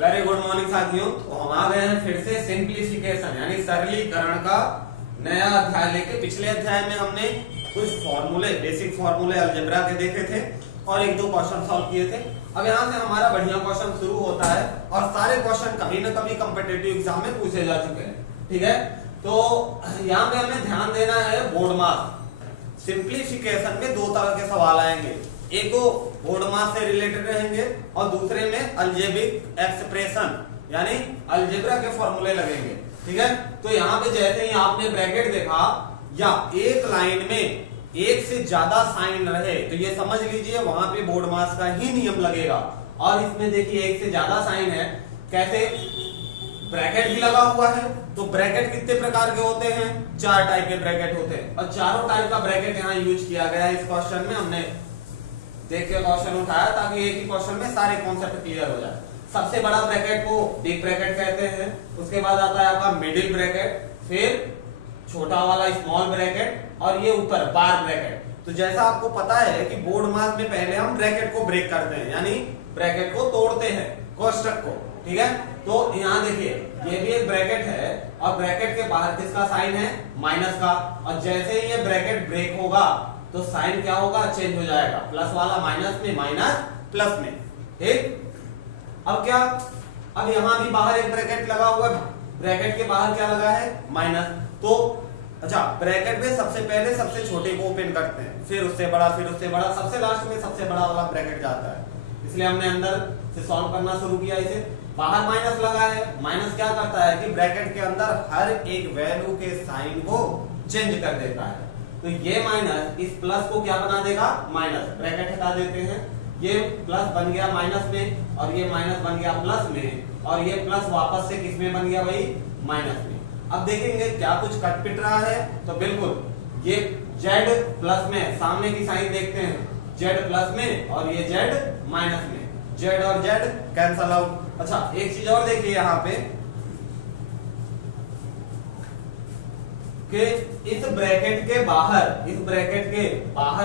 Very good morning साथियों। तो हम आ गए हैं फिर से सिंप्लीफिकेशन यानी सरलीकरण का नया अध्याय लेके। पिछले अध्याय में हमने कुछ फॉर्मूले, बेसिक फॉर्मूले अलजेब्रा के देखे थे और एक दो क्वेश्चन सॉल्व किए थे। अब यहाँ से हमारा बढ़िया क्वेश्चन शुरू होता है और सारे क्वेश्चन कभी न कभी कॉम्पिटिटिव एग्जाम में पूछे जा चुके हैं। ठीक है, तो यहाँ पे हमें ध्यान देना है बोर्ड मास। सिंप्लीफिकेशन में दो तरह के सवाल आएंगे, एक को बोर्ड मास से रिलेटेड रहेंगे और दूसरे में अलजेब्रिक एक्सप्रेशन यानी अलजेब्रा के फॉर्मूले लगेंगे। ठीक है, तो यहाँ पे जैसे ही आपने ब्रैकेट देखा या एक लाइन में एक से ज्यादा साइन रहे तो ये समझ लीजिए वहां पे बोर्ड मास का ही नियम लगेगा। और इसमें देखिए एक से ज्यादा साइन है, कैसे? ब्रैकेट भी लगा हुआ है। तो ब्रैकेट कितने प्रकार के होते हैं? 4 टाइप के ब्रैकेट होते हैं और चारों टाइप का ब्रैकेट यहाँ यूज किया गया है। इस क्वेश्चन में हमने देख के क्वेश्चन उठाया ताकि एक ही क्वेश्चन में सारे कॉन्सेप्ट क्लियर हो जाए। सबसे बड़ा ब्रैकेट को बिग ब्रैकेट कहते हैं, उसके बाद आता है आपका मिडिल ब्रैकेट, फिर छोटा वाला स्मॉल ब्रैकेट और ये ऊपर बार ब्रैकेट। तो जैसा आपको पता है कि बोर्ड मास में पहले हम ब्रैकेट को ब्रेक करते हैं यानी ब्रैकेट को तोड़ते हैं, कोष्टक को। ठीक है, तो यहाँ देखिए ये भी एक ब्रैकेट है और ब्रैकेट के बाहर किसका साइन है? माइनस का। और जैसे ही ये ब्रैकेट ब्रेक होगा तो साइन क्या होगा? चेंज हो जाएगा, प्लस वाला माइनस में, माइनस प्लस में। ठीक, अब क्या? अब यहाँ भी बाहर एक ब्रैकेट लगा हुआ है, ब्रैकेट के बाहर क्या लगा है? माइनस। तो अच्छा, ब्रैकेट में सबसे पहले सबसे छोटे को ओपन करते हैं, फिर उससे बड़ा, फिर उससे बड़ा, सबसे लास्ट में सबसे बड़ा वाला ब्रैकेट जाता है। इसलिए हमने अंदर से सॉल्व करना शुरू किया इसे। बाहर माइनस लगा है, माइनस क्या करता है कि ब्रैकेट के अंदर हर एक वैल्यू के साइन को चेंज कर देता है। तो ये माइनस इस प्लस को क्या बना देगा? माइनस। ब्रैकेट हटा देते हैं, ये प्लस बन गया माइनस में और ये माइनस बन गया प्लस में और ये प्लस वापस से किस में बन गया भाई? माइनस में। अब देखेंगे क्या कुछ कट पिट रहा है, तो बिल्कुल ये z प्लस में, सामने की साइन देखते हैं, z प्लस में और ये z माइनस में, z और z कैंसल आउट। अच्छा, एक चीज और देखिए यहाँ पे कि इस ब्रैकेट के बाहर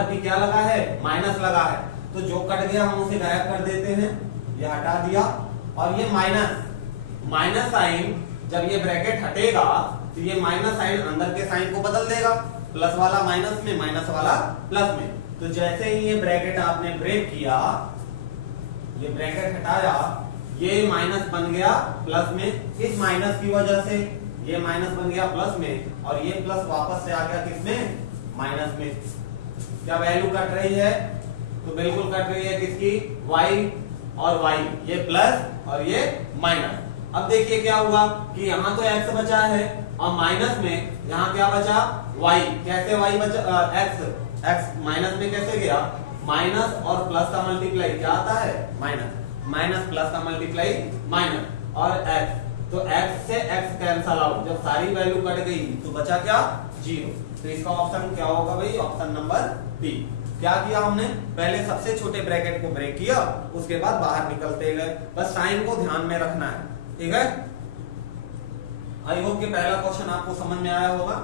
भी क्या लगा है? माइनस लगा है। तो जो कट गया हम उसे गायब कर देते हैं, ये हटा दिया। और ये माइनस साइन जब ये ब्रैकेट हटेगा तो ये माइनस साइन अंदर के साइन को बदल देगा, प्लस वाला माइनस में, माइनस वाला प्लस में। तो जैसे ही ये ब्रैकेट आपने ब्रेक किया, ये ब्रैकेट हटाया, ये माइनस बन गया प्लस में, इस माइनस की वजह से ये माइनस बन गया प्लस में और ये प्लस वापस से आ गया किसमें? माइनस में। क्या वैल्यू कट रही है? तो बिल्कुल कट रही है किसकी? y और y, ये प्लस और ये माइनस। अब देखिए क्या हुआ कि यहाँ तो x बचा है और माइनस में यहाँ क्या बचा? y। कैसे y बचा? x माइनस में कैसे गया? माइनस और प्लस का मल्टीप्लाई क्या आता है? माइनस प्लस का मल्टीप्लाई माइनस और x। तो x से x कैंसल आउट, जब सारी वैल्यू कट गई तो बचा क्या? 0। तो इसका ऑप्शन क्या होगा भाई? Option number B. क्या किया हमने? पहले सबसे छोटे ब्रैकेट को ब्रेक किया, उसके बाद बाहर निकलते गए। बस साइन को ध्यान में रखना है। ठीक है, आई होप कि पहला क्वेश्चन आपको समझ में आया होगा।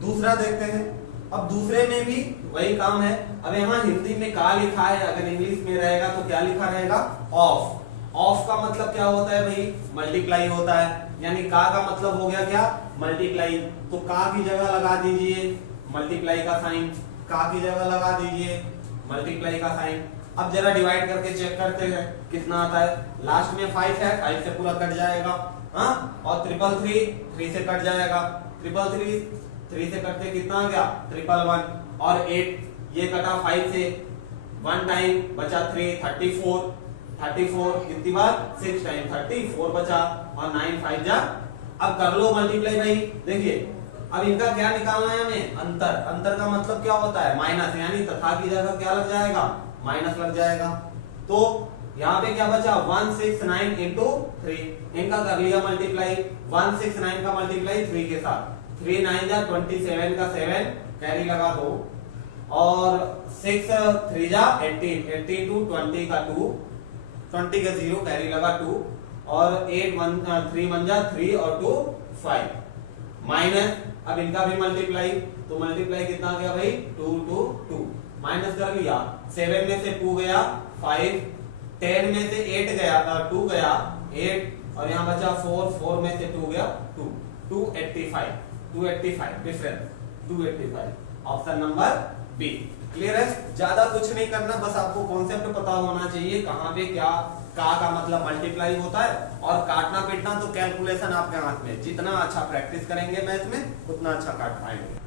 दूसरा देखते हैं। अब दूसरे में भी वही काम है। अब यहाँ हिंदी में का लिखा है, अगर इंग्लिश में रहेगा तो क्या लिखा रहेगा? ऑफ। ऑफ का मतलब क्या होता है भाई? मल्टीप्लाई होता है, यानी का मतलब हो गया क्या? मल्टीप्लाई। तो का की जगह लगा दीजिए मल्टीप्लाई का साइन, का की जगह लगा दीजिए मल्टीप्लाई का साइन। अब जरा डिवाइड करके चेक करते हैं कितना आता है। लास्ट में 5 है, 5 से पूरा कट जाएगा। हाँ, और 333 से कट जाएगा। 333 से कटते कितना आ गया? 111 और 8 ये कटा 5 से, 1 टाइम बचा 3, 34 कितनी बार? 6 टाइम 34 बचा और 9 5 जा। अब कर लो मल्टीप्लाई भाई। देखिए अब इनका क्या निकालना है हमें? अंतर। अंतर का मतलब क्या होता है? माइनस, यानी तथा की जगह क्या लग जाएगा? माइनस लग जाएगा। तो यहाँ पे क्या बचा? 169 इंटू 3। इनका कर लिया मल्टीप्लाई, 169 का मल्टीप्लाई 3 के साथ, 3 9 जा 27 का 7 कैरी लगा दो और 6 3 जा 18, 18 टू 20 का 2, 20 का 0 कैरी लगा 2 और 8 3 1 जा 3 और 2 5 माइनस। अब इनका भी मल्टीप्लाई, तो मल्टीप्लाई कितना आ गया भाई? 2 2 2 माइनस कर लिया। 7 में से 2 गया 5, 10 में से 8 गया 2 गया 8 और यहाँ बचा 4, 4 में से 2 गया 2, 285, 285 difference 285, option number B. Clear है? ज्यादा कुछ नहीं करना, बस आपको कॉन्सेप्ट पता होना चाहिए कहाँ पे क्या का मतलब मल्टीप्लाई होता है, और काटना पीटना तो कैलकुलेशन आपके हाथ में, जितना अच्छा प्रैक्टिस करेंगे मैथ में उतना अच्छा काट पाएंगे।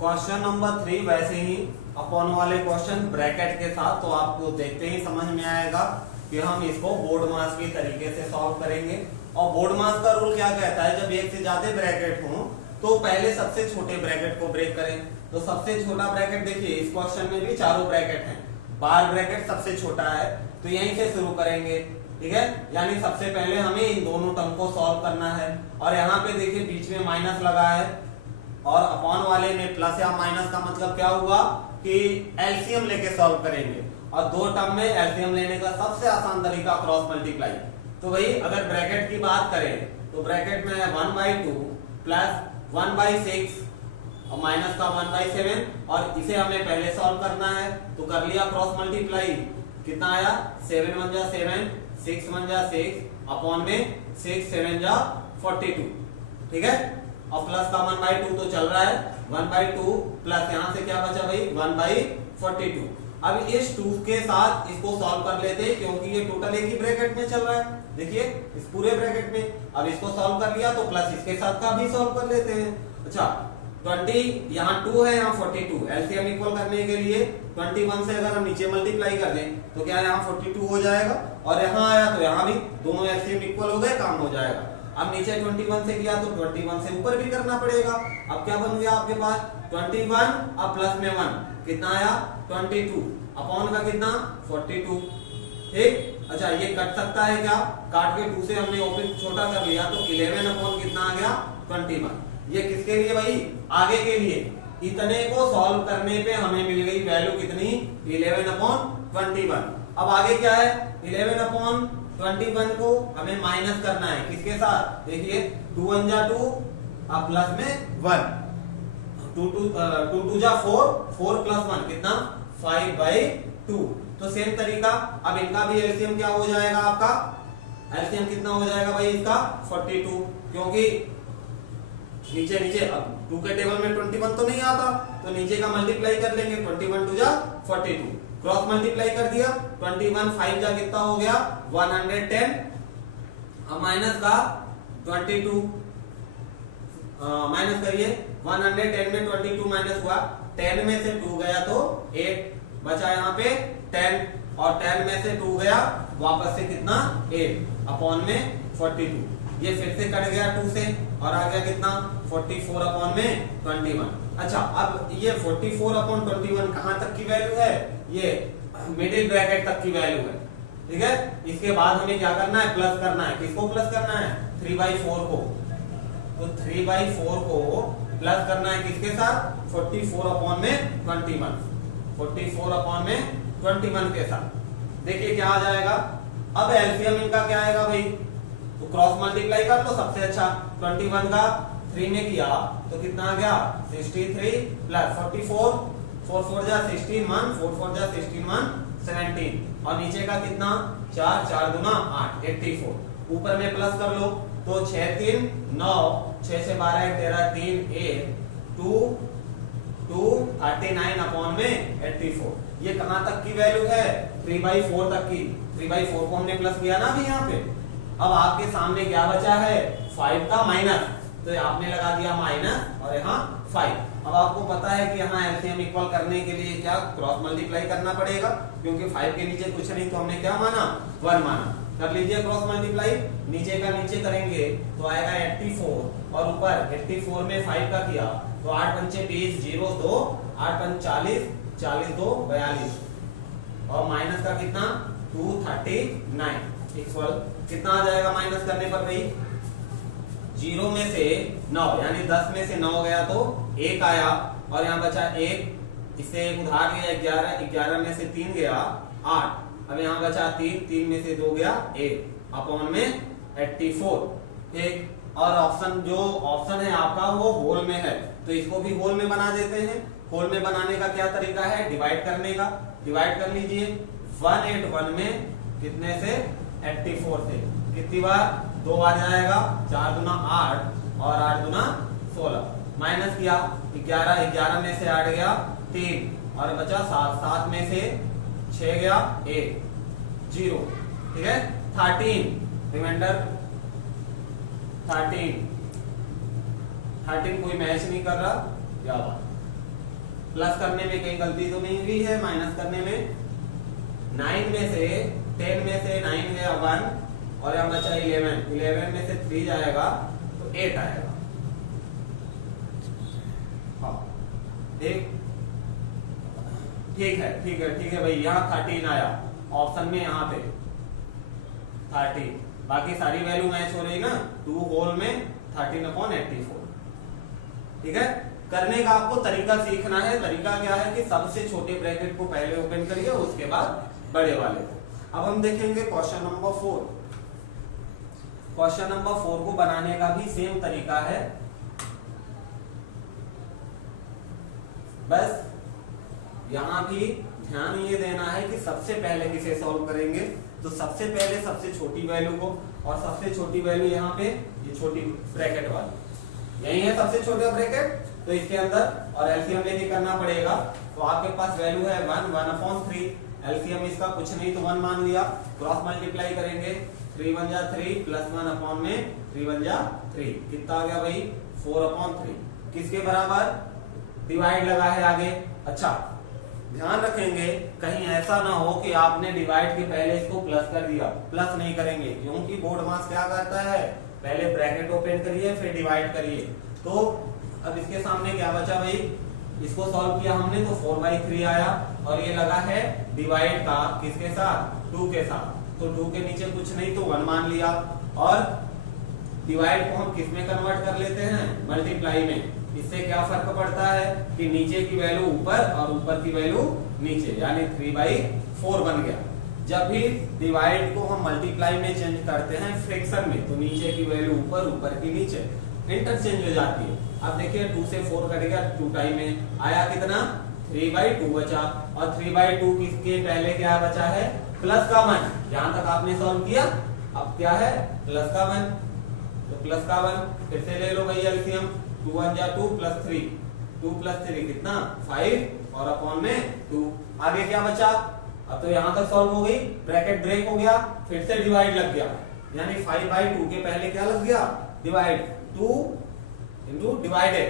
क्वेश्चन नंबर 3 वैसे ही अपॉन वाले क्वेश्चन ब्रैकेट के साथ, तो आपको देखते ही समझ में आएगा कि हम इसको बोर्ड मास के तरीके से सॉल्व करेंगे। और बोर्ड मास का रूल क्या कहता है, जब एक से ज्यादा ब्रैकेट हो तो पहले सबसे छोटे ब्रैकेट को ब्रेक करें। तो सबसे छोटा ब्रैकेट देखिए, इस क्वेश्चन में भी चारों ब्रैकेट हैं, बार ब्रैकेट सबसे छोटा है, तो यहीं से शुरू करेंगे, ठीक है। यानी सबसे पहले हमें इन दोनों टर्म को सॉल्व करना है, और यहाँ पे देखिए बीच में माइनस लगा है, और अपॉन वाले में प्लस या माइनस का मतलब क्या हुआ कि एलसीएम लेके सॉल्व करेंगे, और दो टर्म में एलसीएम लेने का सबसे आसान तरीका क्रॉस मल्टीप्लाई। तो भाई अगर ब्रैकेट की बात करें तो ब्रैकेट में 1/2 प्लस 1/6 और माइनस का 1/7, और इसे हमें पहले सॉल्व करना है, तो कर लिया क्रॉस मल्टीप्लाई, कितना आया 7 1 जा 7, 6 1 जा 6, अपॉन में 6 7 जा 42, ठीक है। और प्लस का 1/2 तो चल रहा है, 1/2 प्लस यहाँ से क्या बचा भाई 1/42। अब इस 2 के साथ इसको सॉल्व कर लेते हैं, क्योंकि ये टोटल एक ही ब्रैकेट में चल रहा है, देखिए इस पूरे ब्रैकेट में। अब इसको सॉल्व कर लिया तो प्लस इसके साथ का भी सॉल्व कर लेते हैं। अच्छा 20 यहाँ 2 है, यहाँ 42, एलसीएम इक्वल करने के लिए 21 से अगर हम नीचे मल्टीप्लाई कर दें तो क्या यहाँ 42 हो जाएगा, और यहाँ आया तो यहाँ भी दोनों एलसीएम इक्वल हो गए, काम हो जाएगा। अब नीचे 21 से किया तो 21 से ऊपर भी करना पड़ेगा। अब क्या बन गया आपके पास 21, अब प्लस में 1 कितना आया 22, अपॉन का कितना 42, ठीक। अच्छा ये कट सकता है क्या, काट के 2 से हमने ओपन छोटा कर लिया, तो 11 अपॉन कितना आ गया 21। ये किसके लिए भाई, आगे के लिए। इतने को सॉल्व करने पे हमें मिल गई वैल्यू कितनी 11/21। अब आगे क्या है 11/21 को हमें माइनस करना है, किसके साथ, देखिए 2 1 जा 2, अब प्लस में 1, 2 2 जा 4, 4 प्लस 1 कितना 5/2। तो सेम तरीका, अब इनका भी एलसीएम क्या हो जाएगा, आपका एलसीएम कितना हो जाएगा भाई इसका 42, क्योंकि नीचे नीचे अब 2 के टेबल में 21 तो नहीं आता, तो नीचे का मल्टीप्लाई कर लेंगे, 21 2 जा 42, क्रॉस मल्टीप्लाई कर दिया, 21 5 जा कितना हो गया 110, अब माइनस का 22, माइनस करिए 110 में 22 माइनस हुआ, 10 में से 2 गया तो 8 बचा, यहाँ पे 10, और 10 में से 2 गया वापस से कितना 8, अपॉन में 42, ये फिर से कट गया 2 से, और आ गया कितना 44 अपॉन में 21। अच्छा अब ये 44/21 कहां तक की वैल्यू है, ये मिडिल ब्रैकेट तक की वैल्यू है, ठीक है। इसके बाद हमें क्या करना है, प्लस करना है, किसको प्लस करना है 3/4 को, तो 3/4 को प्लस करना है किसके साथ 44/21, 44/21 के साथ। देखिए क्या आ जाएगा, अब एलसीएम इनका क्या आएगा भाई, तो क्रॉस मल्टीप्लाई कर लो सबसे अच्छा, 21 का 3 में किया तो कितना आ गया 63 प्लस 44, 4 4 जा 16 1, 4 4 जा 16 1 17, और नीचे का कितना 4 4 दूना 8 84, ऊपर में प्लस कर लो तो 6 3 9, 6 से 12 13 3 8 2 2 39 अपॉन में 84। ये कहां तक की वैल्यू है 3/4 तक की, 3/4 को हमने प्लस किया ना अभी यहाँ पे। अब आपके सामने क्या बचा है 5 का माइनस, तो आपने लगा दिया माइनस और यहाँ 5। अब आपको पता है कि यहाँ एलसीएम इक्वल करने के लिए क्या क्रॉस मल्टीप्लाई करना पड़ेगा, क्योंकि 5 के नीचे कुछ नहीं, तो हमने क्या माना 1 माना। कर लीजिए क्रॉस मल्टीप्लाई, नीचे का नीचे करेंगे तो आएगा 84, और ऊपर 84 में 5 का किया तो 8 पंचे 20 0 2, 8 पंच 40 40 2 42, और माइनस का कितना 239 इक्वल कितना आ जाएगा माइनस करने पर भाई 0 में से 9, यानी 10 में से 9 गया तो 1 आया, और यहाँ बचा 1, इससे एक उधार गया 11, 11 में से 3 गया 8, अब यहाँ बचा 3, 3 में से 2 गया 1 अपॉन में 84। एक और ऑप्शन जो ऑप्शन है आपका वो होल में है, तो इसको भी होल में बना देते हैं। होल में बनाने का क्या तरीका है, डिवाइड करने का। डिवाइड कर लीजिए 181 में कितने से 84 से, कितनी बार, 2 बार जाएगा, 4 दूना 8 और 8 दूना 16, माइनस किया 11, 11 में से 8 गया 3 और बचा 7, 7 में से 6 गया 1, 0, ठीक है। 13 रिमाइंडर 13 कोई मैच नहीं कर रहा, क्या बात। प्लस करने में कहीं गलती तो नहीं हुई है, माइनस करने में 9 में से 10 में से 9 गया 1 और यहाँ बचा 11, 11 में से 3 जाएगा तो 8 आएगा। हाँ ठीक है भाई, यहाँ 13 आया ऑप्शन में, यहाँ पे 30, बाकी सारी वैल्यू मैच हो रही ना, 2 होल में 13/84, ठीक है। करने का आपको तरीका सीखना है। तरीका क्या है कि सबसे छोटे ब्रैकेट को पहले ओपन करिए, उसके बाद बड़े वाले को। अब हम देखेंगे क्वेश्चन नंबर 4। क्वेश्चन नंबर 4 को बनाने का भी सेम तरीका है, बस यहां भी ध्यान ये देना है कि सबसे पहले किसे सॉल्व करेंगे, तो सबसे पहले सबसे छोटी वैल्यू को, और सबसे छोटी वैल्यू यहाँ पे ये छोटी ब्रैकेट वाली, यही है सबसे छोटा ब्रैकेट, तो इसके अंदर और एलसीएम लेके करना पड़ेगा। तो आपके पास वैल्यू है 1/3, एलसीएम इसका कुछ नहीं तो 1 मान लिया, क्रॉस मल्टीप्लाई करेंगे, 3 1 जा 3 प्लस 1 में 3 1 जा 3, कितना आ गया भाई 4/3, किसके बराबर, डिवाइड लगा है आगे। अच्छा ध्यान रखेंगे कहीं ऐसा ना हो कि आपने डिवाइड के पहले इसको प्लस कर दिया, प्लस नहीं करेंगे, क्योंकि बोर्ड मास क्या करता है, पहले ब्रैकेट ओपन करिए फिर डिवाइड करिए। तो अब इसके सामने क्या बचा भाई, इसको सॉल्व किया हमने तो 4/3 आया, और ये लगा है डिवाइड का किसके साथ, 2 के साथ, तो 2 के नीचे कुछ नहीं तो 1 मान लिया, और डिवाइड को हम किस में कन्वर्ट कर लेते हैं, मल्टीप्लाई में। इससे क्या फर्क पड़ता है कि नीचे की वैल्यू ऊपर और ऊपर की वैल्यू नीचे, यानी 3/4 बन गया। जब भी डिवाइड को हम मल्टीप्लाई में चेंज करते हैं फ्रैक्शन में, तो नीचे की वैल्यू ऊपर, ऊपर की नीचे, इंटरचेंज हो जाती है। अब देखिए 2 से 4 कटेगा 2 टाइम में, आया कितना 3/2 बचा, और 3/2 किसके पहले क्या बचा है, प्लस का 1, यहां तक आपने सॉल्व किया। अब क्या है प्लस का 1, तो प्लस का 1 फिर से ले लो भाई एलसीएम, 2 1 जा 2 प्लस 3, 2 प्लस 3 कितना 5 और अपॉन में 2, आगे क्या बचा। अब तो यहां तक सॉल्व हो गई, ब्रैकेट ब्रेक हो गया, फिर से डिवाइड लग गया, यानी 5/2 के पहले क्या लग गया, डिवाइड, 2 इंटू डिवाइडेड,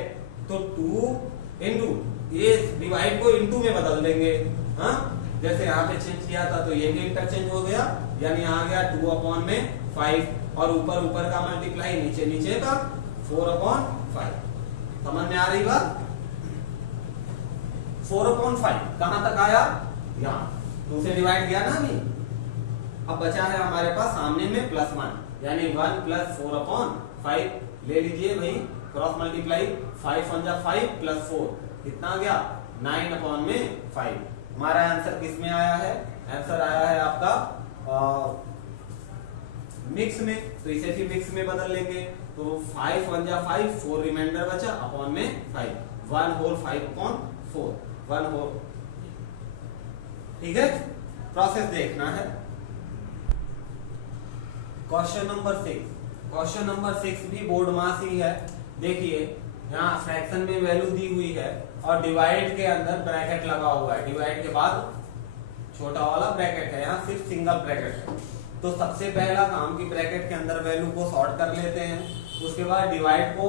तो 2 इंटू, ये डिवाइड को इंटू में बदल देंगे, हाँ जैसे यहाँ पे चेंज किया था तो ये भी इंटरचेंज हो गया, यानी आ गया 2/5, और ऊपर ऊपर का मल्टीप्लाई, नीचे नीचे का 4/5। समझ में आ रही बात, 4/5 कहां तक आया, यहाँ 2 से डिवाइड किया ना अभी। अब बचा है हमारे पास सामने में +1, यानी 1 + 4/5 ले लीजिए भाई, क्रॉस मल्टीप्लाई, 5 1 जा 5 + 4 कितना आ गया 9/5। हमारा आंसर किस में आया है, आंसर आया है आपका मिक्स में, तो इसे भी मिक्स में बदल लेंगे, तो 5 1 जा 5, 4 रिमाइंडर बचा, अपॉन में 5, 1 होल 5/4, 1 होल, ठीक है। प्रोसेस देखना है। क्वेश्चन नंबर 6, क्वेश्चन नंबर 6 भी बोर्ड मास ही है। देखिए यहाँ फ्रैक्शन में वैल्यू दी हुई है और डिवाइड के अंदर ब्रैकेट लगा हुआ है, डिवाइड के बाद छोटा वाला ब्रैकेट है, यहाँ सिर्फ सिंगल ब्रैकेट है। तो सबसे पहला काम की ब्रैकेट के अंदर वैल्यू को सॉर्ट कर लेते हैं, उसके बाद डिवाइड को,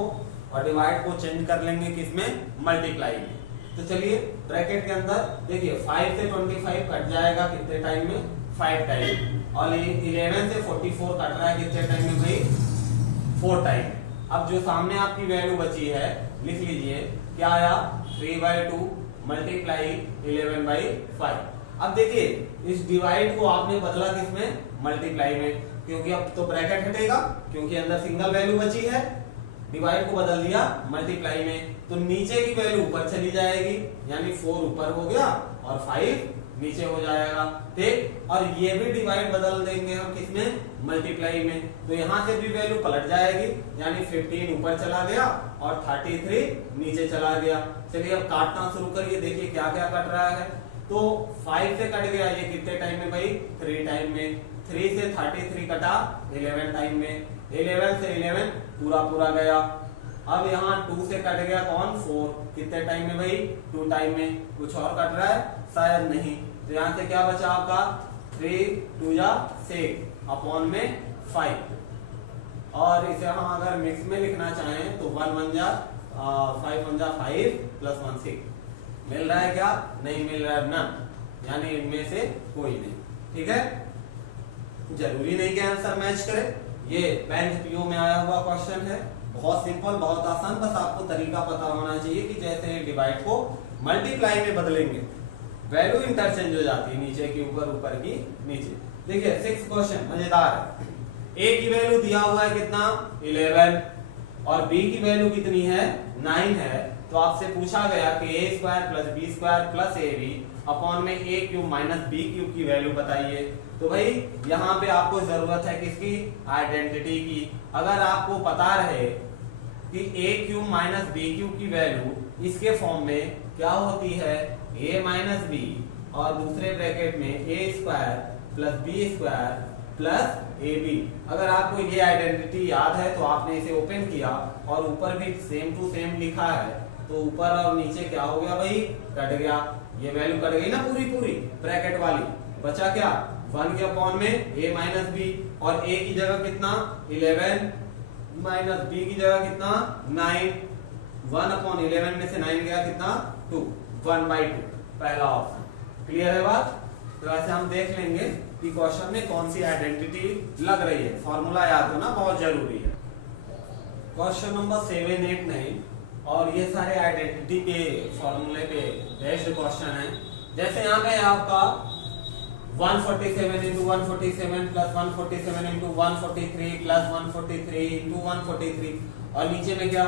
और डिवाइड को चेंज कर लेंगे किसमें, मल्टीप्लाई में। तो चलिए ब्रैकेट के अंदर देखिए 5 से 25 कट जाएगा कितने टाइम में, 5 टाइम, और 11 से 44 कट रहा है कितने टाइम में भाई, 4 टाइम। अब जो सामने आपकी वैल्यू बची है लिख लीजिए, क्या आया 3/2 मल्टीप्लाई 11/5। अब देखिए इस डिवाइड को आपने बदला किसमें, मल्टीप्लाई में, क्योंकि अब तो ब्रैकेट हटेगा, क्योंकि अंदर सिंगल वैल्यू बची है। डिवाइड को बदल दिया मल्टीप्लाई में, तो नीचे की वैल्यू ऊपर चली जाएगी, यानी 4 ऊपर हो गया और 5 नीचे हो जाएगा, ठीक। और ये भी डिवाइड बदल देंगे हम किसमें, मल्टीप्लाई में, तो यहाँ से भी वैल्यू पलट जाएगी, यानी 15 ऊपर चला गया और 33 नीचे चला गया। चलिए अब काटना शुरू करिए, देखिए क्या क्या कट रहा है। तो 5 से कट गया, ये कितने टाइम में भाई, 3 टाइम में, 3 से 33 कटा 11 टाइम में, 11 से 11 पूरा पूरा गया। अब यहाँ 2 से कट गया कौन 4, कितने टाइम में भाई 2 टाइम में। कुछ और कट रहा है शायद नहीं, तो यहाँ से क्या बचा आपका 3 2 जा 6 अपॉन में 5। और इसे हम अगर मिक्स में लिखना चाहें तो 1 1 जा 5 1 जा 5 प्लस 1 6। मिल रहा है क्या? नहीं मिल रहा है ना, यानी इनमें से कोई नहीं। ठीक है, जरूरी नहीं कि आंसर मैच करे, ये बैंक पीओ में आया हुआ क्वेश्चन है, बहुत सिंपल बहुत आसान, बस आपको तरीका पता होना चाहिए कि जैसे डिवाइड को मल्टीप्लाई में बदलेंगे वैल्यू इंटरचेंज हो जाती है, नीचे की ऊपर ऊपर की नीचे। देखिए 6 क्वेश्चन मजेदार है। ए की वैल्यू दिया हुआ है कितना 11 और बी की वैल्यू कितनी है 9 है। तो आपसे पूछा गया कि a square plus b square plus a b upon में a cube minus b cube की वैल्यू बताइए। तो भाई यहाँ पे आपको जरूरत है किसकी? आइडेंटिटी की। अगर आपको पता रहे कि ए क्यूब माइनस बी क्यूब की वैल्यू इसके फॉर्म में क्या होती है ए माइनस बी और दूसरे ब्रैकेट में a square plus b square plus a b, अगर आपको ये आइडेंटिटी याद है तो आपने इसे ओपन किया और ऊपर भी सेम टू सेम लिखा है, तो ऊपर और नीचे क्या हो गया भाई कट गया, ये वैल्यू कट गई ना पूरी पूरी ब्रैकेट वाली। बचा क्या 1 के अपॉन में a माइनस बी, और a की जगह कितना 11 माइनस b की जगह कितना 9। 1 अपॉन 11 में से 9 गया कितना 2, 1/2 पहला ऑप्शन। क्लियर है बात? तो ऐसे हम देख लेंगे कि क्वेश्चन में कौन सी आइडेंटिटी लग रही है, फॉर्मूला याद होना बहुत जरूरी है। क्वेश्चन नंबर 7 8 9 और ये सारे आइडेंटिटी के फॉर्मूले पे बेस्ड क्वेश्चन है। जैसे यहाँ पे आपका 147 into 147 plus 147 into 143 plus 143 into 143 और नीचे में क्या,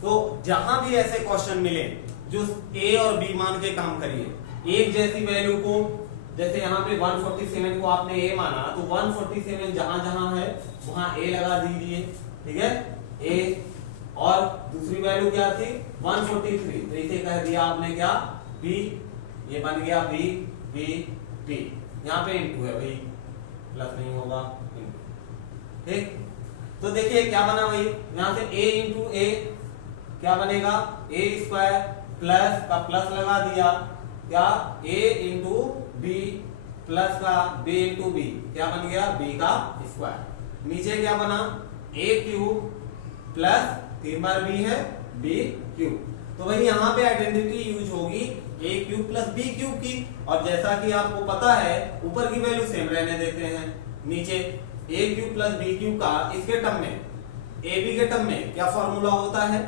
तो जहां भी ऐसे क्वेश्चन मिले जो a और b मान के काम करिए एक जैसी वैल्यू को, जैसे यहाँ पे 147 को आपने a माना तो 147 जहां जहां है वहां a लगा दीजिए। ठीक है, a और दूसरी वैल्यू क्या थी 143, तो इसे कह दिया आपने क्या b, ये बन गया b b b, यहाँ पे इंटू है भाई प्लस नहीं होगा इंटू। ठीक, तो देखिए क्या बना भाई यहाँ से a इंटू a क्या बनेगा a स्क्वायर प्लस का प्लस लगा दिया क्या a इंटू b प्लस का b इंटू b क्या बन गया b का स्क्वायर। नीचे क्या बना a cube plus 3 bar b है b क्यूब, तो वही यहाँ पे आइडेंटिटी यूज होगी a cube plus b cube की। और जैसा कि आपको पता है ऊपर की वैल्यू सेम रहने देते हैं, नीचे a cube plus b cube का इसके टर्म में ab के टर्म में क्या फॉर्मूला होता है,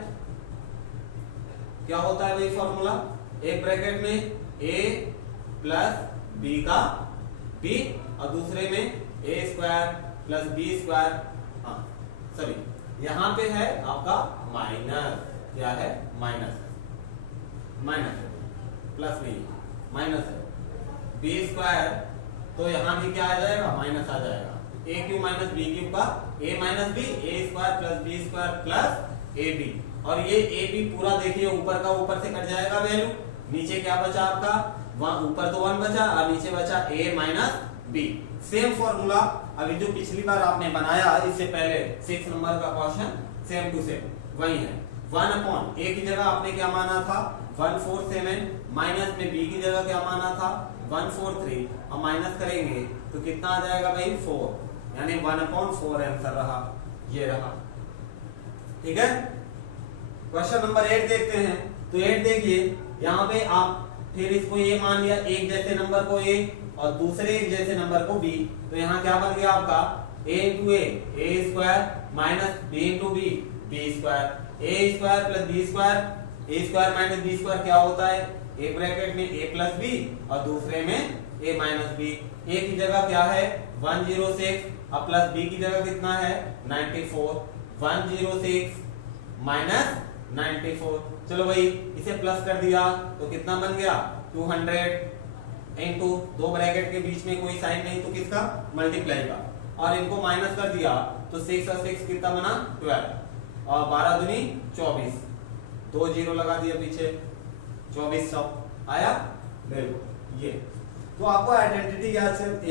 क्या होता है भाई फॉर्मूला, एक ब्रैकेट में a प्लस b का b और दूसरे में a square plus b square, हाँ सॉरी यहाँ पे है आपका माइनस, क्या है माइनस, माइनस प्लस नहीं माइनस है बी स्क्वायर, तो यहाँ भी क्या आ जाएगा माइनस आ जाएगा, a cube minus b cube का a minus b a square plus b square plus a b, और ये ए बी पूरा देखिए ऊपर का ऊपर से कट जाएगा वैल्यू, नीचे क्या बचा आपका वहां ऊपर तो 1 बचा और नीचे बचा a minus B. Same formula अभी जो पिछली बार आपने बनाया इससे पहले 6 नंबर का क्वेश्चन सेम टू सेम वही है। 1 अपॉन a की जगह आपने क्या माना था 147 माइनस में b की जगह क्या माना था 143, और माइनस करेंगे तो कितना आ जाएगा भाई 4, यानी 1/4 आंसर रहा, ये रहा। ठीक है, क्वेश्चन नंबर 8 देखते हैं। तो 8 देखिए यहाँ पे आप फिर इसको ये मान लिया एक जैसे नंबर को a और दूसरे एक जैसे नंबर को b, तो यहाँ क्या बन गया आपका a into a square minus b into b b square, a square plus b square, a square minus b square क्या होता है एक ब्रैकेट में a प्लस b और दूसरे में a माइनस b। a की जगह क्या है 106 और प्लस b की जगह कितना है 94, 106 माइनस 94। चलो भाई इसे प्लस कर दिया तो कितना बन गया 200 इंटू दो ब्रैकेट के बीच में कोई साइन नहीं तो किसका मल्टीप्लाई का, और इनको माइनस कर दिया तो 6 और 6 कितना बना 12 और 12 दूनी 24, 2 जीरो लगा दिया पीछे 2400 आया। बिल्कुल ये तो आपको आइडेंटिटी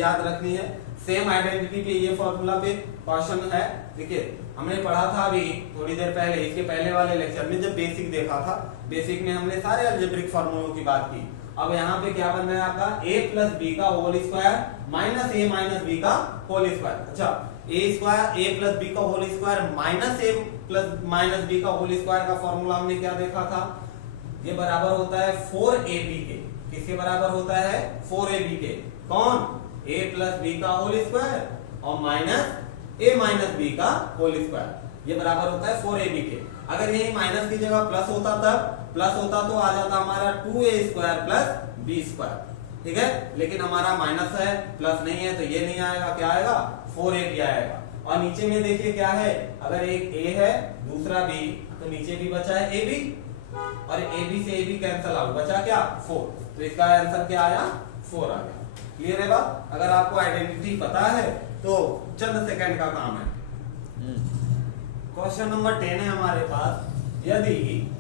याद रखनी है। सेम आइडेंटिटी पे ये फॉर्मूला पे क्वेश्चन है। देखिए हमने पढ़ा था अभी थोड़ी देर पहले, इसके पहले वाले लेक्चर में जब बेसिक देखा था, बेसिक में हमने सारे अलजेब्रिक फॉर्मूलों की बात की। अब यहाँ पे क्या बन रहा है आपका a प्लस बी का whole square minus a minus B का होल स्क्वायर। अच्छा a प्लस बी का whole square minus a plus minus B का होल स्क्वायर का फॉर्मूला हमने क्या देखा था, ये बराबर होता है 4ab के। किसके बराबर होता है? 4ab के। कौन? a प्लस बी का होल स्क्वायर और माइनस a माइनस बी का होल स्क्वायर, ये बराबर होता है 4ab के। अगर यही माइनस की जगह प्लस होता तब प्लस होता तो आ जाता हमारा 2a square plus b square, ठीक है। लेकिन हमारा माइनस है, प्लस नहीं है, तो ये नहीं आएगा, क्या आएगा? 4ab आएगा। और नीचे में देखिए क्या है, अगर एक a है दूसरा b, तो नीचे भी बचा है ab और ab से ab कैंसिल आउट, बचा क्या? 4। तो इसका आंसर क्या आया? 4 आ गया। क्लियर है बात? अगर आपको आइडेंटिटी पता है तो चंद सेकंड का काम है। क्वेश्चन नंबर 10 है हमारे पास। यदि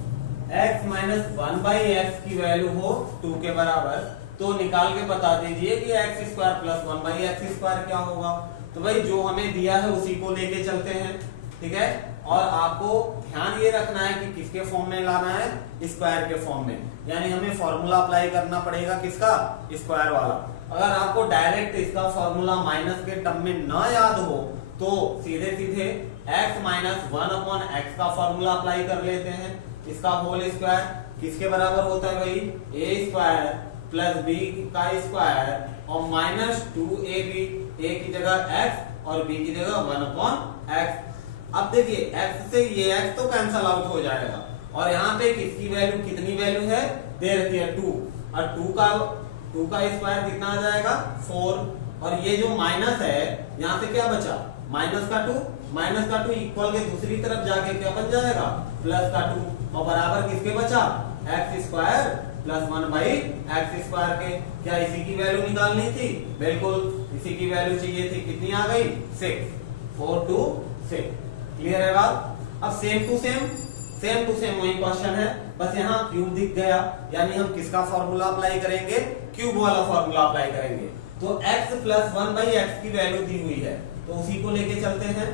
x माइनस 1/x की वैल्यू हो 2 के बराबर, तो निकाल के बता दीजिए कि x square plus 1/x square क्या होगा। तो भाई जो हमें दिया है उसी को लेके चलते हैं, ठीक है। और आपको ध्यान ये रखना है कि किसके फॉर्म में लाना है? स्क्वायर के फॉर्म में, यानी हमें फॉर्मूला अप्लाई करना पड़ेगा किसका? स्क्वायर वाला। अगर आपको डायरेक्ट इसका फॉर्मूला माइनस के टर्म में ना याद हो तो सीधे सीधे x माइनस 1/x का फॉर्मूला अप्लाई कर लेते हैं। इसका होल स्क्वायर किसके बराबर होता है भाई? a स्क्वायर प्लस b का स्क्वायर और माइनस 2ab, a की जगह x और b की जगह 1/x। अब देखिए x से ये x तो कैंसल आउट हो जाएगा और यहाँ पे किसकी वैल्यू, कितनी वैल्यू है दे रखी है? 2, और 2 का स्क्वायर कितना आ जाएगा? 4। और ये जो माइनस है यहाँ से क्या बचा? माइनस का 2, माइनस का 2 इक्वल के दूसरी तरफ जाके क्या बन जाएगा? प्लस का 2। और बराबर किसके बचा? X square plus 1/x square के। क्या इसी की वैल्यू निकालनी थी? बिल्कुल इसी की वैल्यू चाहिए थी। कितनी आ गई? 6। 4 to 6। क्लियर है बात? अब सेम टू सेम वही क्वेश्चन है, बस यहाँ क्यूब दिख गया, यानी हम किसका फॉर्मूला अप्लाई करेंगे? क्यूब वाला फॉर्मूला अप्लाई करेंगे। तो x प्लस 1/x की वैल्यू दी हुई है तो उसी को लेके चलते हैं।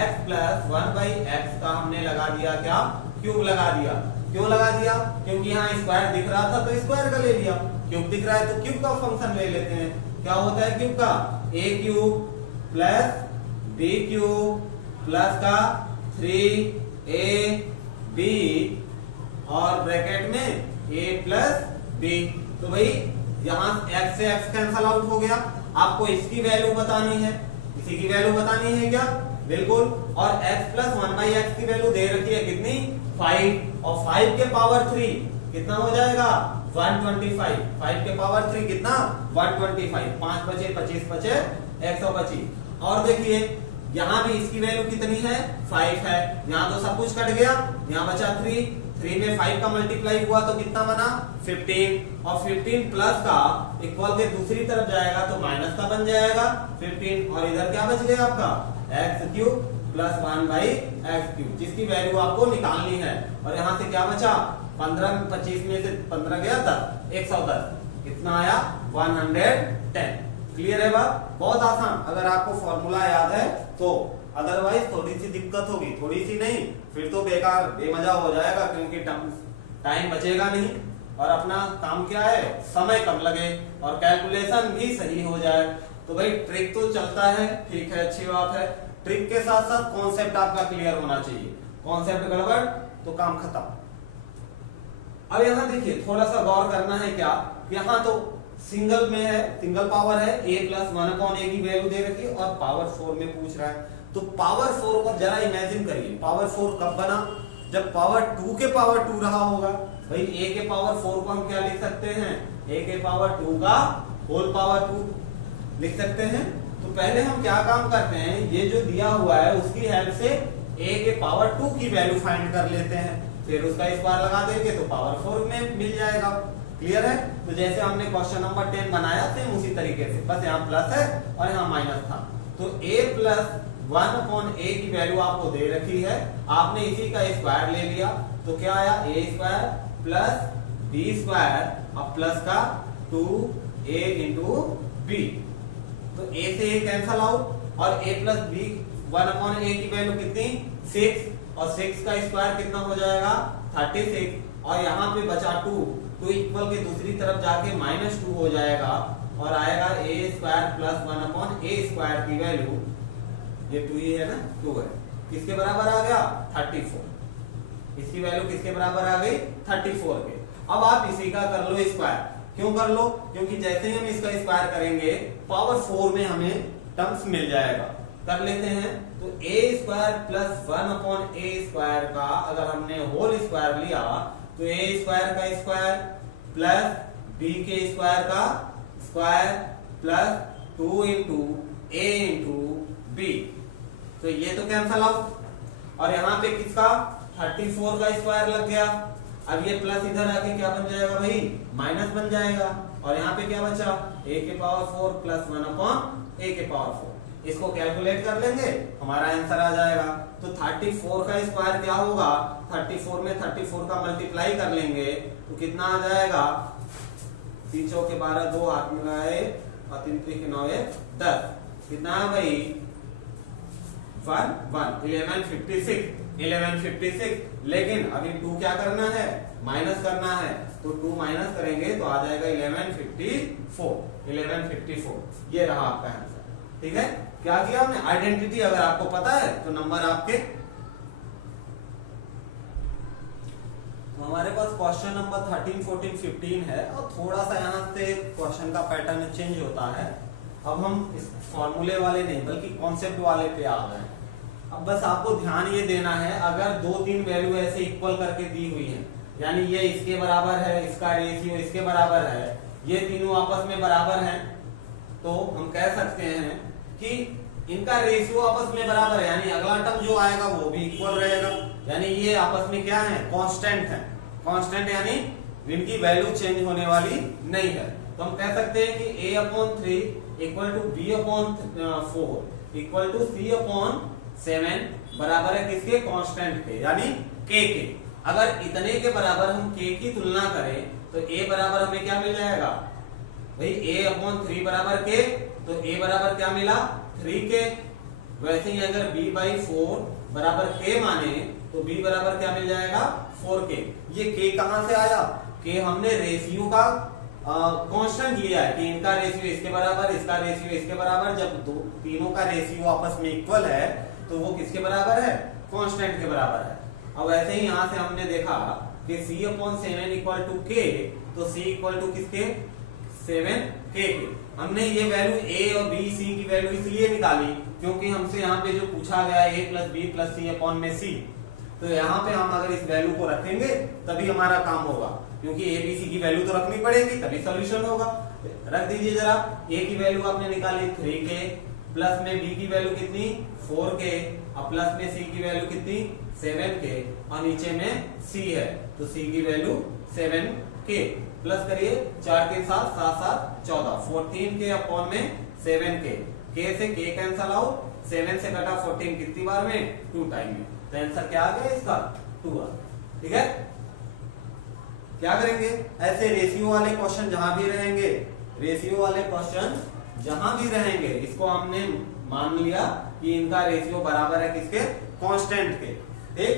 x प्लस 1/x का हमने लगा दिया क्या? क्यूब लगा दिया। क्यों लगा दिया? क्योंकि यहाँ स्क्वायर दिख रहा था तो स्क्वायर का ले लिया, क्यूब दिख रहा है तो क्यूब का फंक्शन ले लेते हैं। क्या होता है क्यूब का? a cube plus b cube plus का 3ab और ब्रैकेट में a प्लस b। तो भाई यहाँ x से x कैंसल आउट हो गया। आपको इसकी वैल्यू बतानी है, इसी की वैल्यू बतानी है क्या? बिल्कुल। और x प्लस 1/x की वैल्यू दे रखी है कितनी? 5। और 5 के पावर 3 कितना हो जाएगा? 125। 5 के पावर 3 कितना? 125। 5 बचे 25 बचे 125। और देखिए यहाँ भी इसकी वैल्यू कितनी है? 5 है। यहाँ तो सब कुछ कट गया, यहाँ बचा 3 में 5 का मल्टीप्लाई हुआ तो कितना बना? 15। और 15 प्लस का इक्वल के दूसरी तरफ जाएगा तो माइनस का बन जाएगा 15। और इधर क्या बच गया आपका? x cube plus 1/x cube, जिसकी वैल्यू आपको निकालनी है। और यहाँ से क्या बचा? 15 में 25 में से 15 गया 10, 110। कितना आया? 110। क्लियर है बात? बहुत आसान, अगर आपको फॉर्मूला याद है तो। अदरवाइज थोड़ी सी दिक्कत होगी, थोड़ी सी नहीं, फिर तो बेकार बेमजा हो जाएगा, क्योंकि टाइम बचेगा नहीं और अपना काम क्या है? समय कम लगे और कैलकुलेशन भी सही हो जाए। तो भाई ट्रिक तो चलता है, ठीक है, अच्छी बात है। ट्रिक के साथ साथ कॉन्सेप्ट आपका क्लियर होना चाहिए। कॉन्सेप्ट गड़बड़ तो काम खत्म। अब यहाँ देखिए थोड़ा सा गौर करना है क्या, यहाँ तो सिंगल में है, सिंगल पावर है, a प्लस 1/a की वैल्यू दे रखी है और पावर 4 में पूछ रहा है। तो पावर 4 को जरा इमेजिन करिए, पावर 4 कब बना? जब पावर 2 के पावर 2 रहा होगा। भाई a के पावर 4 को हम क्या लिख सकते हैं? a के पावर 2 का होल पावर 2 लिख सकते हैं। तो पहले हम क्या काम करते हैं, ये जो दिया हुआ है उसकी हेल्प से a के पावर 2 की वैल्यू फाइंड कर लेते हैं, फिर उसका स्क्वायर लगा देंगे तो पावर 4 में मिल जाएगा। क्लियर है? तो जैसे हमने क्वेश्चन नंबर 10 बनाया सेम उसी तरीके से, बस यहाँ प्लस है और यहाँ माइनस था। तो a प्लस 1/a की वैल्यू आपको दे रखी है, आपने इसी का स्क्वायर ले लिया तो क्या आया? a square plus b square और प्लस का 2a इंटू b। तो a से a कैंसल आउट और a प्लस बी 1/a की वैल्यू कितनी 6 और 6 का स्क्वायर कितना हो जाएगा 36 और यहाँ पे बचा 2 इक्वल के दूसरी तरफ जाके -2 हो जाएगा और आएगा a square plus 1/a square की वैल्यू ये 2 ही है ना 2 है किसके बराबर आ गया 34 इसकी वैल्यू किसके बराबर आ गई 34 के। अब आप इसी का कर लो स्क्वायर क्यों कर लो क्योंकि जैसे ही हम इसका स्क्वायर करेंगे पावर 4 में हमें टर्म्स मिल जाएगा कर लेते हैं तो a square plus 1/a square का अगर हमने होल स्क्वायर लिया तो a स्क्वायर का स्क्वायर प्लस b के स्क्वायर का square plus 2 into a into b तो ये तो कैंसल आउट और यहाँ पे किसका 34 का स्क्वायर लग गया। अब ये प्लस इधर आके क्या बन जाएगा भाई माइनस बन जाएगा और यहाँ पे क्या बचा a के पावर 4 प्लस 1/a के पावर 4 इसको कैलकुलेट कर लेंगे हमारा आंसर आ जाएगा। तो 34 का स्क्वायर क्या होगा 34 में 34 का मल्टीप्लाई कर लेंगे तो कितना आ जाएगा 3 चौके 12 2 हाथ में लगाए और 3 3 9 10 कितना है भाई 1156 लेकिन अभी 2 क्या करना है माइनस करना है तो 2 माइनस करेंगे तो आ जाएगा 1154 ये रहा आपका आंसर। ठीक है क्या किया हमने आइडेंटिटी अगर आपको पता है तो नंबर आपके तो हमारे पास क्वेश्चन नंबर 13 14 15 है और थोड़ा सा यहाँ से क्वेश्चन का पैटर्न चेंज होता है। अब हम इस फॉर्मूले वाले नहीं बल्कि कॉन्सेप्ट वाले पे आ गए। अब बस आपको ध्यान ये देना है अगर 2-3 वैल्यू ऐसे इक्वल करके दी हुई है यानी ये इसके बराबर है इसका रेशियो इसके बराबर है ये तीनों आपस में बराबर हैं तो हम कह सकते हैं कि इनका रेशियो आपस में बराबर है यानी अगला टर्म जो आएगा वो भी इक्वल रहेगा यानी ये आपस में क्या है कांस्टेंट है कांस्टेंट यानी इनकी वैल्यू चेंज होने वाली नहीं है। तो हम कह सकते हैं कि a/3 equal to b/4 equal to c/7 बराबर है किसके कांस्टेंट के यानी k के। अगर इतने के बराबर हम k की तुलना करें तो a बराबर हमें क्या मिल जाएगा भाई a/3 बराबर k तो a बराबर क्या मिला 3k। वैसे ही अगर b/4 बराबर k माने तो b बराबर क्या मिल जाएगा 4k। ये k कहां से आया k हमने रेशियो का कांस्टेंट लिया है कि इनका रेशियो इसके बराबर इसका रेशियो इसके बराबर जब तीनों का रेशियो आपस में इक्वल है तो वो किसके बराबर है कांस्टेंट के बराबर है। अब ऐसे ही यहां से हमने देखा कि c/7 इक्वल टू k तो c इक्वल टू किसके 7k के। हमने ये वैल्यू a और b c की वैल्यू इसलिए निकाली क्योंकि हमसे यहाँ पे जो पूछा गया a plus B plus c/c तो यहाँ पे हम अगर इस वैल्यू को रखेंगे तभी हमारा काम होगा क्योंकि a b c की वैल्यू तो रखनी पड़ेगी तभी सॉल्यूशन होगा। रख दीजिए जरा a की वैल्यू आपने निकाली 3k प्लस में b की वैल्यू कितनी 4k और प्लस में c की वैल्यू कितनी 7k और नीचे में c है तो c की वैल्यू 7k प्लस करिए 4 के साथ 7 7 14 14k अपॉन में 7k k से k कैंसल आउट 7 से कटा 14 कितनी बार में 2 टाइम में तो आंसर क्या आ गया इसका 2 आ। ठीक है क्या करेंगे ऐसे रेशियो वाले क्वेश्चन जहां भी रहेंगे रेशियो वाले क्वेश्चन जहां भी रहेंगे इसको हमने मान लिया कि इनका रेशियो बराबर है किसके कांस्टेंट के। ठीक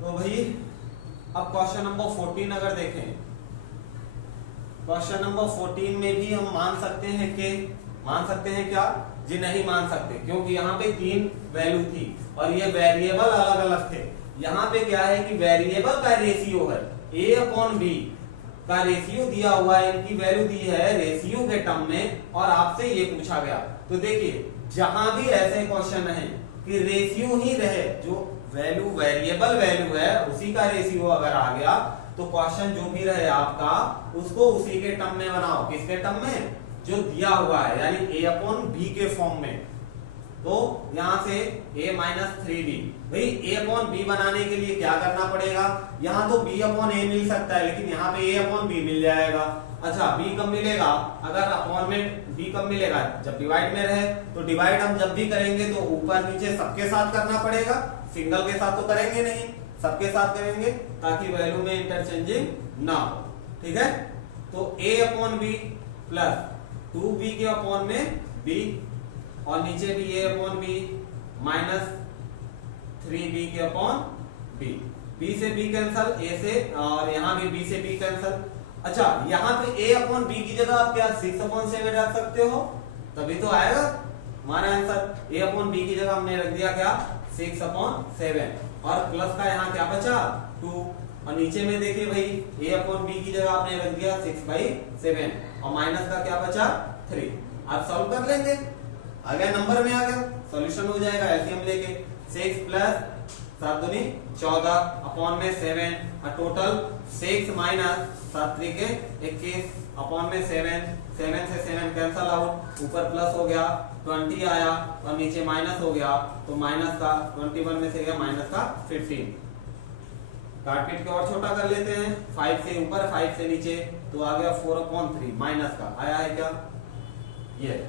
तो भाई अब क्वेश्चन नंबर 14 अगर देखें क्वेश्चन नंबर 14 में भी हम मान सकते हैं क्या जी नहीं मान सकते क्योंकि यहाँ पे 3 वैल्यू थी और ये वेरिएबल अलग अलग थे। यहाँ पे क्या है कि वेरिएबल का रेशियो है a/b का रेशियो दिया हुआ है इनकी वैल्यू दी है रेशियो के टर्म में और आपसे ये पूछा गया। तो देखिए जहां भी ऐसे क्वेश्चन है कि रेशियो ही रहे जो वैल्यू वेरिएबल वैल्यू है उसी का रेशियो अगर आ गया तो क्वेश्चन जो भी रहे आपका उसको उसी के टर्म में बनाओ किसके टर्म में जो दिया हुआ है यानी a/b के फॉर्म में। तो यहां से a-3b भाई a/b बनाने के लिए क्या करना पड़ेगा यहाँ तो b/a मिल सकता है लेकिन यहाँ पे a/b मिल जाएगा। अच्छा b कब मिलेगा अगर अपॉन में b कब मिलेगा जब डिवाइड में रहे तो डिवाइड हम जब भी करेंगे तो ऊपर नीचे सबके साथ करना पड़ेगा सिंगल के साथ तो करेंगे नहीं सबके साथ करेंगे ताकि वैल्यू में इंटरचेंजिंग ना हो, ठीक है। तो a upon B plus 2b के अपॉन में b और नीचे भी a upon B minus 3b के अपॉन b। b से b कैंसल, a से, और यहाँ भी b से b कैंसल। अच्छा, यहाँ पे a अपॉन b की जगह आप क्या 6 अपॉन 7 रख सकते हो, तभी तो आएगा हमारा आंसर। a अपॉन b की जगह हमने रख दिया क्या 6 अपॉन 7 और प्लस का यहाँ क्या बचा 2, और नीचे में देखिए भाई a अपॉन b की जगह आपने रख दिया 6/7 और माइनस का क्या बचा 3। आप सॉल्व कर लेंगे, आ गया नंबर में, आ गया सॉल्यूशन हो जाएगा एलसीएम लेके। 6 प्लस 7 दूनी 14 अपॉन में 7 और टोटल 6 माइनस 7 त्रिके 21 अपॉन में 7 से 7 कैंसल आउट, ऊपर प्लस हो गया 20 आया और नीचे माइनस हो गया, तो माइनस का 21 में से गया माइनस का 15। काट पीट के और छोटा कर लेते हैं, 5 से ऊपर 5 से नीचे, तो आ गया 4/3 माइनस का आया है क्या ये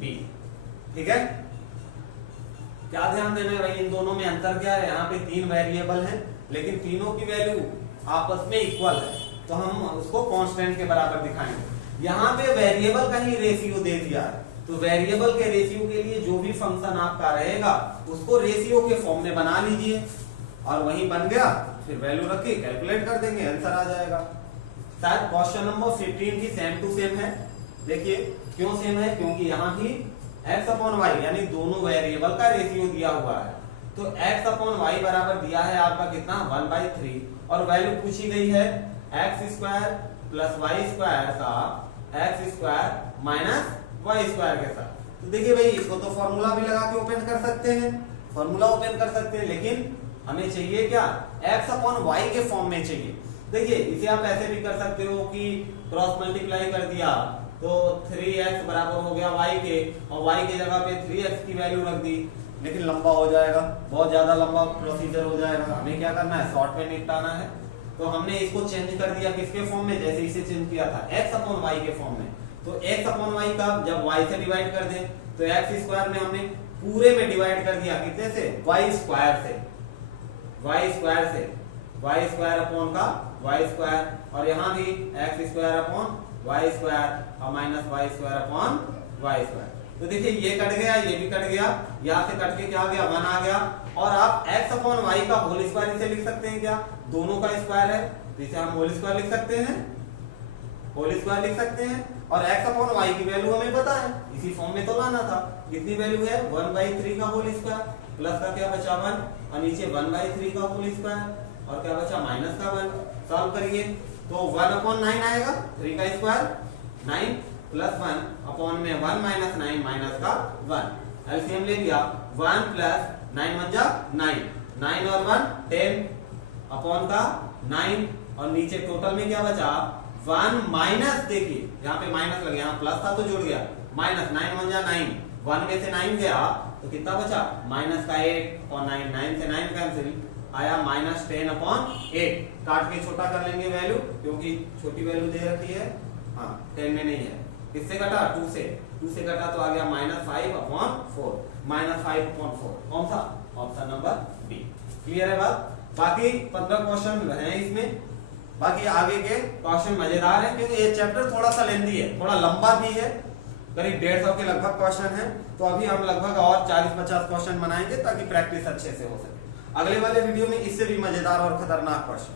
b, ठीक है। क्या ध्यान देना है भाई, इन दोनों में अंतर क्या है, यहाँ पे 3 वेरिएबल हैं लेकिन तीनों की वैल्यू आपस में इक्वल है, तो हम उसको कांस्टेंट के बराबर दिखाएंगे। यहाँ पे वेरिएबल का ही रेशियो दे दिया है, तो वेरिएबल के रेशियो के लिए जो भी फंक्शन आपका रहेगा उसको रेशियो के फॉर्म में बना लीजिए, और वही बन गया, फिर वैल्यू रख के कैलकुलेट कर देंगे, आंसर आ जाएगा। शायद क्वेश्चन नंबर 15 की सेम टू सेम है। देखिए क्यों सेम है, क्योंकि यहाँ भी x अपॉन वाई यानी दोनों वेरिएबल का रेशियो दिया हुआ है, तो x अपॉन वाई बराबर दिया है आपका कितना 1/3 और वैल्यू पूछी गई है x square plus Y square का x square minus Y square के साथ। तो देखिए भाई, इसको तो फॉर्मूला भी लगा के ओपन कर सकते हैं, फॉर्मूला ओपन कर सकते हैं, लेकिन हमें चाहिए क्या x अपॉन वाई के फॉर्म में चाहिए। देखिए इसे आप ऐसे भी कर सकते हो कि क्रॉस मल्टीप्लाई कर दिया तो 3x बराबर हो गया y के, और y के जगह पे 3x की वैल्यू रख दी, लेकिन लंबा हो जाएगा, बहुत ज्यादा लंबा प्रोसीजर हो जाएगा। हमें क्या करना है, शॉर्ट में निपटाना है, तो हमने इसको चेंज कर दिया किसके फॉर्म में, जैसे इसे चेंज किया था x अपॉन वाई के फॉर्म में। तो x अपॉन वाई का जब y से डिवाइड कर दें तो x स्क्वायर में हमने पूरे में डिवाइड कर दिया, कितने से y स्क्वायर से, y स्क्वायर अपॉन का y स्क्वायर, और यहाँ भी x square upon y square और minus y square upon y square. तो देखिए ये कट गया, ये भी कट गया, यहाँ से कट के क्या आ गया 1 आ गया, और आप x अपॉन y का होल स्क्वायर इसे लिख सकते हैं क्या, दोनों का स्क्वायर है तो इसे हम होल स्क्वायर लिख सकते हैं, होल स्क्वायर लिख सकते हैं। और x अपॉन y की वैल्यू हमें पता है, इसी फॉर्म में तो लाना था, कितनी वैल्यू है 1/3 का होल स्क्वायर, प्लस का क्या बचा 1 और नीचे 1/3 का होल स्क्वायर, और क्या बचा माइनस का 1। सॉल्व करिए तो 1/9 आएगा, 3 का स्क्वायर 9 प्लस 1 अपॉन में 1 माइनस 9 माइनस का 1। एलसीएम ले लिया, 1 प्लस 9 1 जा 9, 9 और 1 10 अपॉन का 9, और नीचे टोटल में क्या बचा 1 माइनस, देखिए यहाँ पे माइनस लगे, यहाँ प्लस था तो जुड़ गया, माइनस 9 1 जा 9, 1 में से 9 गया तो कितना बचा माइनस का 8 और 9, 9 से 9 कैंसिल आया -10 अपॉन 8। काट के छोटा कर लेंगे वैल्यू, क्योंकि छोटी वैल्यू दे रखी है, हाँ 10 में नहीं है। किससे कटा 2 से, 2 से कटा तो आ गया -5 अपॉन 4, -5 अपॉन 4, कौन सा ऑप्शन नंबर बी। क्लियर है बात। बाकी 15 क्वेश्चन हैं इसमें, बाकी आगे के क्वेश्चन मजेदार है, क्योंकि ये चैप्टर थोड़ा सा लेंदी है, थोड़ा लंबा भी है, करीब 150 के लगभग क्वेश्चन है, तो अभी हम लगभग और 40-50 क्वेश्चन बनाएंगे ताकि प्रैक्टिस अच्छे से हो सके। अगले वाले वीडियो में इससे भी मजेदार और खतरनाक क्वेश्चन।